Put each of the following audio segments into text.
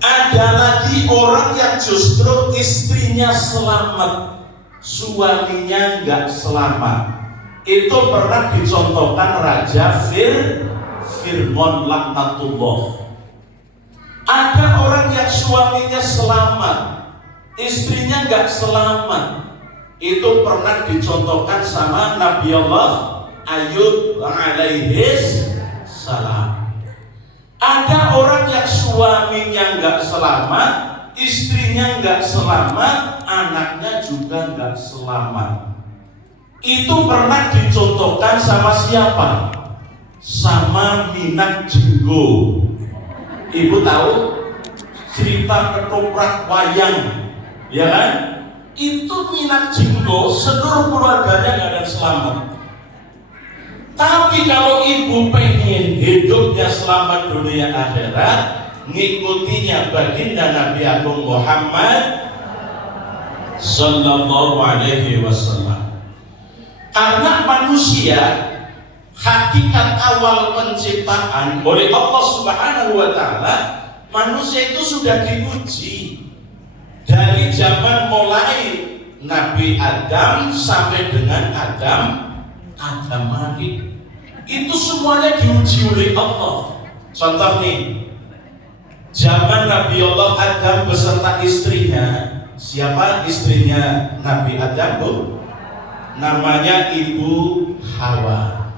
Ada lagi orang yang justru istrinya selamat, suaminya nggak selamat. Itu pernah dicontohkan Raja Fir'aun laknatullah. Ada orang yang suaminya selamat, istrinya nggak selamat. Itu pernah dicontohkan sama Nabi Allah Ayub alaihis salam. Ada orang yang suaminya nggak selamat, istrinya nggak selamat, anaknya juga nggak selamat. Itu pernah dicontohkan sama siapa? Sama Minang Jinggo. Ibu tahu cerita ketoprak wayang, ya kan? Itu Minang Jinggo seluruh keluarganya nggak ada yang selamat. Tapi kalau ibu pengen hidupnya selamat dunia akhirat, ngikutinya baginda Nabi Agung Muhammad Sallallahu Alaihi Wasallam. Karena manusia, hakikat awal penciptaan oleh Allah Subhanahu Wa Taala, manusia itu sudah diuji dari zaman mulai Nabi Adam sampai dengan Adam lagi. Itu semuanya diuji oleh Allah. Contoh nih, zaman Nabi Allah Adam beserta istrinya. Siapa istrinya Nabi Adam, Bu? Namanya Ibu Hawa.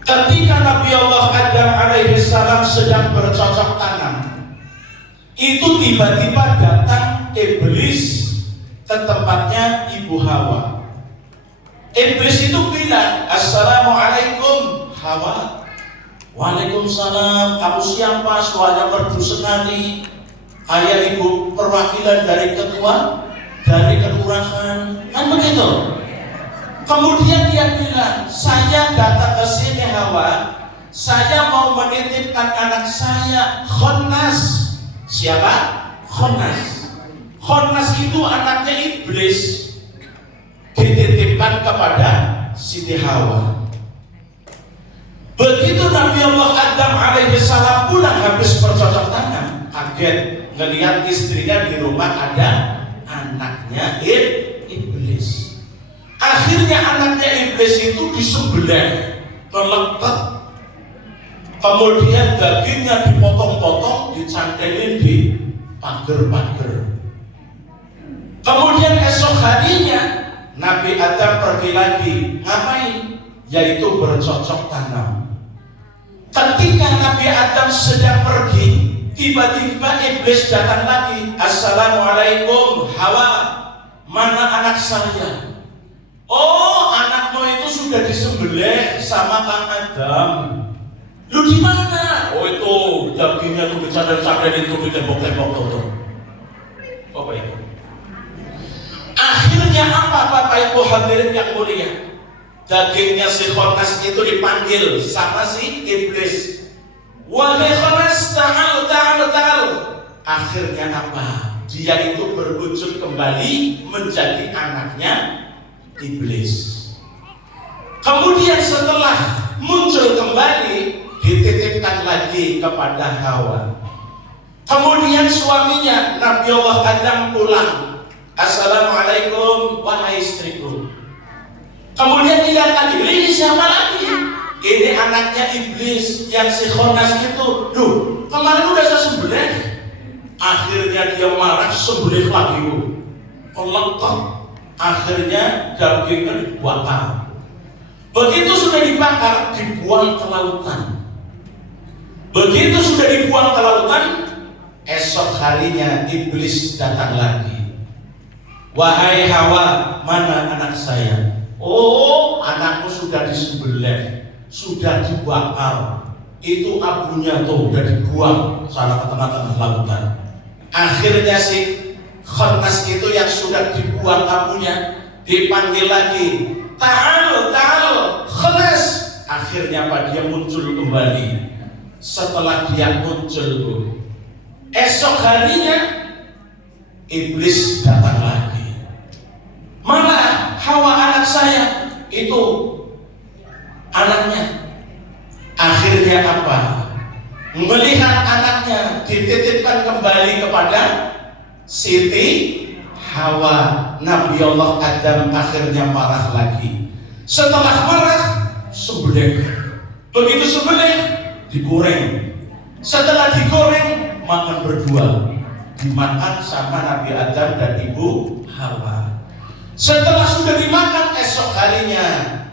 Ketika Nabi Allah Adam alaihissalam sedang bercocok tanam, itu tiba-tiba datang iblis ke tempatnya Ibu Hawa. Iblis itu bilang, Assalamualaikum Hawa. Waalaikumsalam. Kamu siapa? Suaranya merdu sekali. Ayah ibu perwakilan dari ketua, dari kelurahan, kan begitu. Kemudian dia bilang, saya datang ke sini Hawa, saya mau menitipkan anak saya Khonnas. Siapa? Khonnas. Khonnas itu anaknya iblis, dititipkan kepada Siti Hawa. Begitu Nabi Allah Adam alaihissalam pulang habis bercocok tanam, kaget ngelihat istrinya di rumah ada anaknya iblis. Akhirnya anaknya iblis itu disembelih, terletak, kemudian dagingnya dipotong-potong, dicantelin di pagar-pagar. Kemudian esok harinya Nabi Adam pergi lagi, ngapain? Yaitu bercocok tanam. Ketika Nabi Adam sedang pergi, tiba-tiba iblis datang lagi. Assalamualaikum Hawa, mana anak saya? Oh, anakmu itu sudah disembelih sama Kang Adam. Lu di mana? Oh, itu dagingnya tuh dicadar-cadar itu di tembok-tembok tuh. Apa itu? Akhirnya apa Bapak Ibu hadirin yang mulia? Dagingnya si Khonnas itu dipanggil sama si iblis. Wahai Khonnas, ta'al. Akhirnya apa? Dia itu berwujud kembali menjadi anaknya iblis. Kemudian setelah muncul kembali, dititipkan lagi kepada Hawa. Kemudian suaminya Nabi Allah Adam pulang. Assalamualaikum wahai istriku. Kemudian dilihat lagi, ini siapa lagi? Ini anaknya iblis yang si Khonnas itu. Duh, kemarin udah saya sembelih. Akhirnya dia marah, sembelih lagi. Kelekap. Akhirnya dagingnya dibakar. Begitu sudah dibakar, dibuang ke lautan. Begitu sudah dibuang ke lautan, esok harinya iblis datang lagi. Wahai Hawa, mana anak saya? Oh, anakmu sudah disembelih, sudah dibakar. Itu abunya tuh udah dibuang sana ke tengah-tengah lautan. Akhirnya si Khonnas itu yang sudah dibuang abunya dipanggil lagi. Ta'al, Khonnas. Akhirnya apa? Dia muncul kembali. Setelah dia muncul, esok harinya iblis datang lagi. Mana Hawa anak saya? Itu anaknya. Akhirnya apa? Melihat anaknya dititip kembali kepada Siti Hawa. Nabi Allah Adam akhirnya marah lagi. Setelah marah, sembelih. Begitu sembelih, digoreng. Setelah digoreng, makan berdua. Dimakan sama Nabi Adam dan Ibu Hawa. Setelah sudah dimakan, esok harinya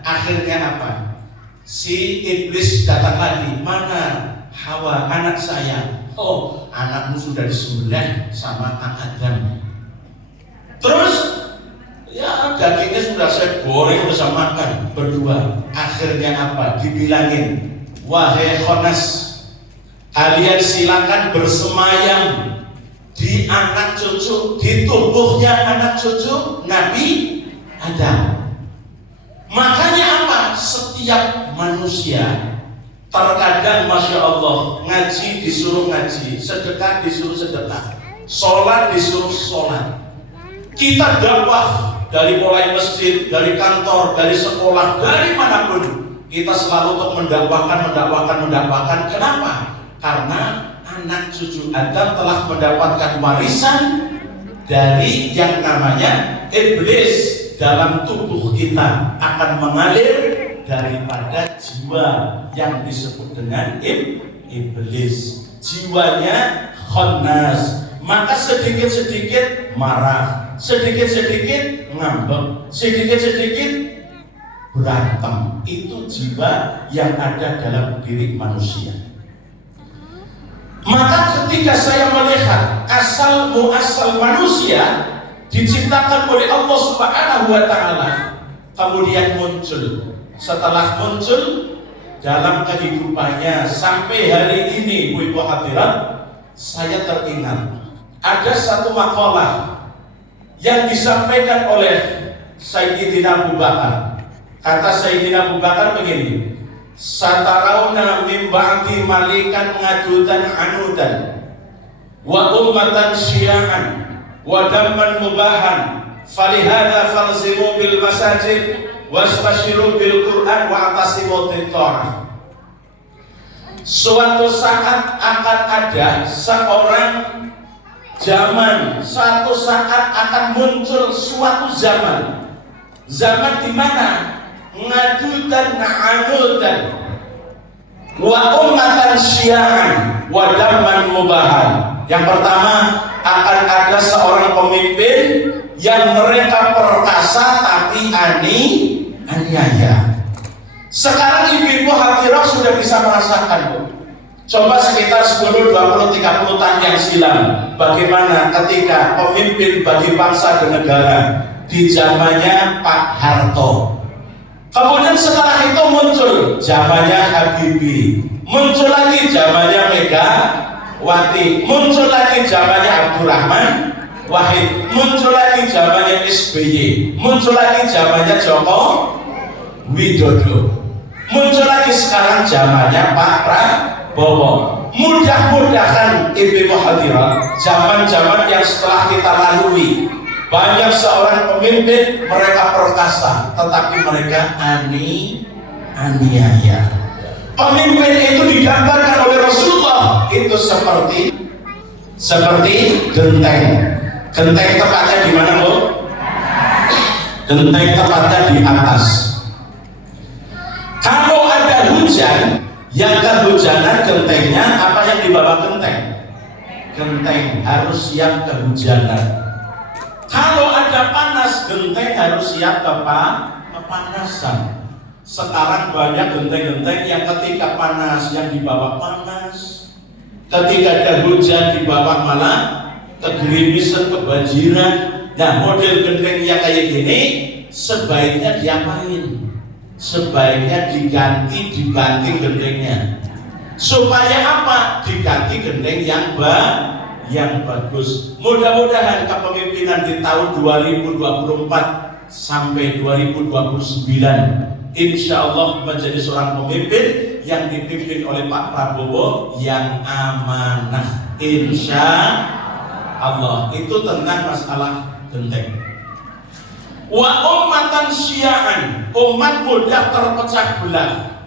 akhirnya apa? Si iblis datang lagi. Mana Hawa, anak saya? Oh, anakmu sudah disembelih sama Adam. Terus ya dagingnya sudah saya goreng, sudah saya makan berdua. Akhirnya apa? Dibilangin, wahai Khonas, kalian silakan bersemayam di anak cucu, di tubuhnya anak cucu Nabi Adam. Makanya apa? Setiap manusia terkadang Masya Allah ngaji disuruh ngaji, sedekah disuruh sedekah, sholat disuruh sholat. Kita dakwah dari mulai masjid, dari kantor, dari sekolah, dari manapun, kita selalu untuk mendakwahkan. Kenapa? Karena anak cucu Adam telah mendapatkan warisan dari yang namanya iblis. Dalam tubuh kita akan mengalir daripada jiwa yang disebut dengan iblis. Jiwanya Khannas. Maka sedikit-sedikit marah, sedikit-sedikit ngambek, sedikit-sedikit berantem. Itu jiwa yang ada dalam diri manusia. Maka ketika saya melihat asal muasal manusia diciptakan oleh Allah Subhanahu wa Ta'ala, kemudian muncul. Setelah muncul dalam kehidupannya sampai hari ini, Bu Ibu hadirat, saya teringat ada satu makalah yang disampaikan oleh Sayyidina Abu Bakar. Kata Sayyidina Abu Bakar begini, Satarauna min ba'di malikan ngadudan anudan wa ummatan syia'an wa damman mubahan falihada falzimu bil masajid wasbashiru bil Qur'an wa atasimu bitta'ah. Suatu saat akan ada seorang zaman, suatu saat akan muncul suatu zaman. Zaman di mana ngadu dan na'amul dan wa ummatan syia'an wa damman mubahan. Yang pertama, akan ada seorang pemimpin yang mereka perkasa tapi aniaya. Sekarang ibu-ibu hadirat sudah bisa merasakan, Bu. Coba sekitar 10, 20, 30 tahun yang silam, bagaimana ketika pemimpin bagi bangsa dan negara di zamannya Pak Harto. Kemudian setelah itu muncul zamannya Habibie, muncul lagi zamannya Megawati, muncul lagi zamannya Abdurrahman Wahid, muncul lagi zamannya SBY, muncul lagi zamannya Joko Widodo, muncul lagi sekarang zamannya Pak Prabowo. Mudah-mudahan ibu hadirat, zaman-zaman yang setelah kita lalui, banyak seorang pemimpin mereka perkasa, tetapi mereka aniaya. Pemimpin itu digambarkan oleh Rasulullah itu seperti genteng. Genteng tepatnya di mana, Bu? Genteng tepatnya di atas. Kalau ada hujan, yang kehujanan gentengnya apa yang dibawa genteng? Genteng harus siap kehujanan. Kalau ada panas, genteng harus siap kepanasan. Sekarang banyak genteng-genteng yang ketika panas yang dibawa panas, ketika ada hujan dibawa malah kegerimisan, kebanjiran. Nah, model genteng yang kayak gini sebaiknya diapain? Sebaiknya diganti gentengnya. Supaya apa? Diganti genteng yang bagus. Mudah-mudahan kepemimpinan di tahun 2024 sampai 2029 insya Allah menjadi seorang pemimpin yang dipimpin oleh Pak Prabowo yang amanah, insya Allah. Itu tentang masalah genteng. Wa ummatan syia'an, umat mudah terpecah belah.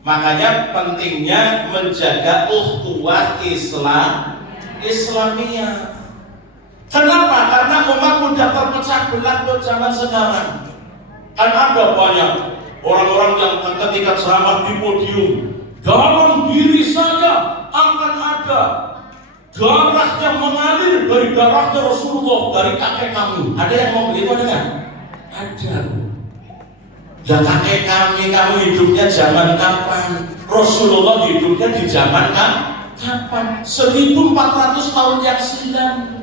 Makanya pentingnya menjaga ukhuwah Islamiyah. Kenapa? Karena umat mudah terpecah belah buat zaman sekarang. Kan ada banyak orang-orang yang ketika ceramah di podium, dalam diri saya akan ada darah yang mengalir dari darahnya Rasulullah, dari kakek kamu. Ada yang mau begitu ada nggak? Ada. Ya kakek kamu hidupnya zaman kapan? Rasulullah hidupnya di zaman kapan? 1400 tahun yang silam.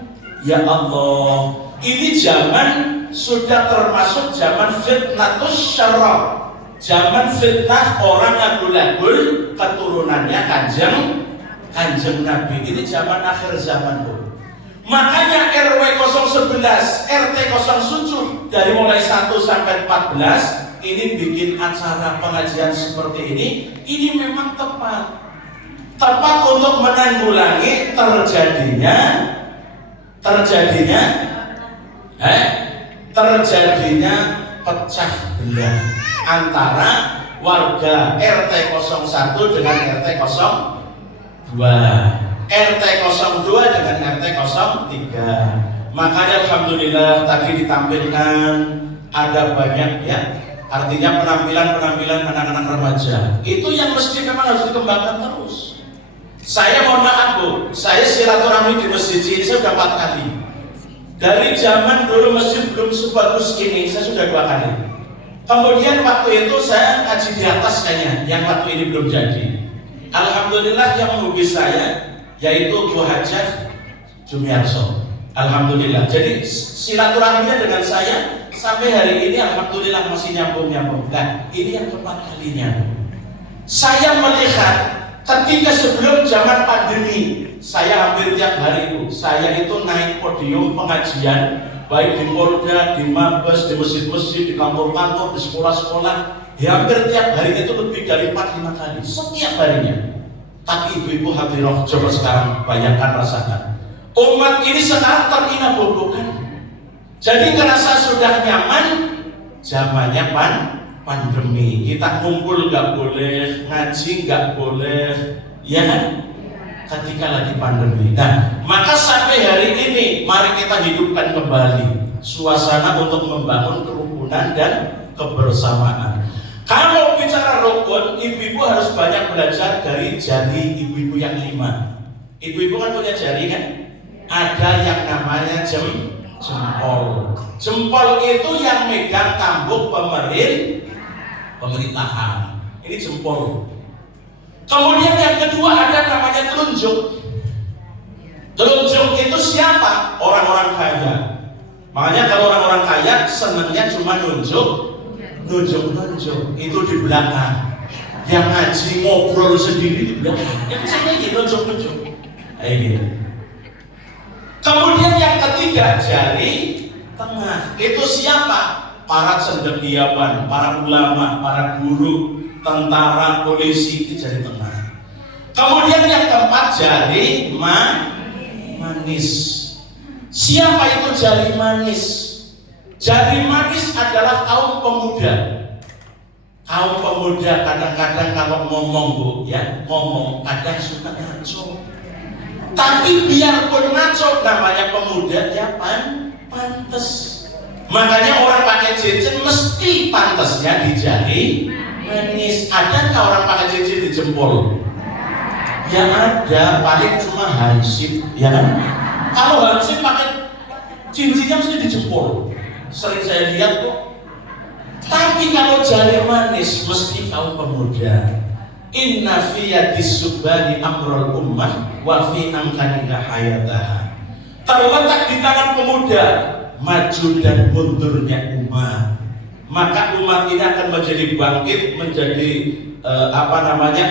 Ya Allah, ini zaman sudah termasuk zaman fitnatus syarra, zaman fitnah orang agul-agul keturunannya kanjeng Nabi. Ini zaman akhir zaman, Bu. Makanya RW 011, RT 07 dari mulai 1 sampai 14 ini bikin acara pengajian seperti ini memang tepat untuk menanggulangi terjadinya pecah belah antara warga RT 01 dengan RT 02, RT 02 dengan RT 03. Makanya alhamdulillah tadi ditampilkan ada banyak ya, artinya penampilan anak-anak remaja. Itu yang mesti memang harus dikembangkan terus. Saya mohon maaf, Bu, saya silaturahmi di masjid ini saya sudah 4 kali. Dari zaman dulu masjid belum sebagus ini, saya sudah 2 kali. Kemudian waktu itu saya ngaji di atas kayaknya, yang waktu ini belum jadi. Alhamdulillah yang menghubi saya yaitu Bu Hajah Jumiarso. Alhamdulillah. Jadi silaturahminya dengan saya sampai hari ini alhamdulillah masih nyambung. Nah, ini yang keempat kalinya. Saya melihat ketika sebelum zaman pandemi, saya hampir tiap hari itu, saya itu naik podium pengajian, baik di Polda, di Mabes, di masjid-masjid, di kantor-kantor, di sekolah-sekolah. Hampir tiap hari itu lebih dari 4-5 kali, setiap harinya. Tapi ibu-ibu hadiroh coba sekarang bayangkan, rasakan. Umat ini sekarang terinabobokan. Jadi ngerasa sudah nyaman, zamannya pandemi. Kita kumpul nggak boleh, ngaji nggak boleh, ya kan? Ketika lagi pandemi. Nah, maka sampai hari ini mari kita hidupkan kembali suasana untuk membangun kerukunan dan kebersamaan. Kalau bicara rukun, ibu-ibu harus banyak belajar dari jari ibu-ibu yang 5. Ibu-ibu kan punya jari kan? Ada yang namanya jempol. Jempol itu yang megang cambuk pemerintahan. Ini jempol. Kemudian yang kedua ada namanya telunjuk. Telunjuk itu siapa? Orang-orang kaya. Makanya kalau orang-orang kaya senangnya cuma nunjuk. Itu di belakang. Yang ngaji ngobrol sendiri di belakang. Yang saya ini nunjuk. Gitu. Kemudian yang ketiga jari tengah. Itu siapa? Para cendekiawan, para ulama, para guru, tentara, polisi, itu jari tengah. Kemudian yang keempat jari manis. Siapa itu jari manis? Jari manis adalah kaum pemuda. Kaum pemuda kadang-kadang kalau ngomong, Bu, ya ngomong kadang suka ngaco. Tapi biarpun ngaco, namanya pemuda ya pantes. Makanya orang pakai cincin mesti pantesnya di jari manis. Adakah orang pakai cincin di jempol? Ya ada, paling cuma hansip, ya kan? Kalau hansip pakai cincinnya mesti di jempol. Sering saya lihat kok. Tapi kalau jari manis mesti kaum pemuda. Inna fi yadis subani amrul ummah wa fi amkaniha hayataha. Terletak di tangan pemuda maju dan mundurnya umat. Maka umat ini akan menjadi bangkit, menjadi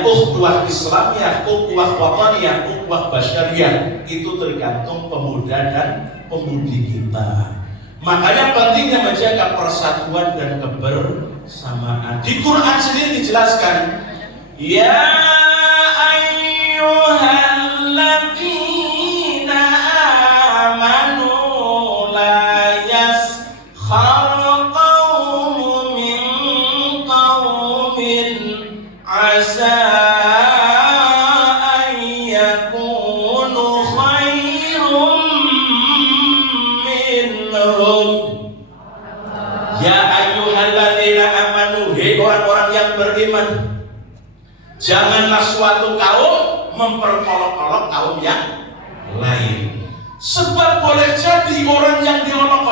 ukhuwah Islamiyah, ukhuwah wataniyah, ukhuwah basyariyah. Itu tergantung pemuda dan pemudi kita. Makanya pentingnya menjaga persatuan dan kebersamaan. Di Quran sendiri dijelaskan, ya ayyuhalladzina amanu la yaskhar qaumun min qaumin asa an yakunu khairan minkum. Ya ayyuhalladzina amanu, hei orang-orang yang beriman, janganlah suatu kaum memperolok-olok kaum yang lain. Sebab boleh jadi orang yang diolok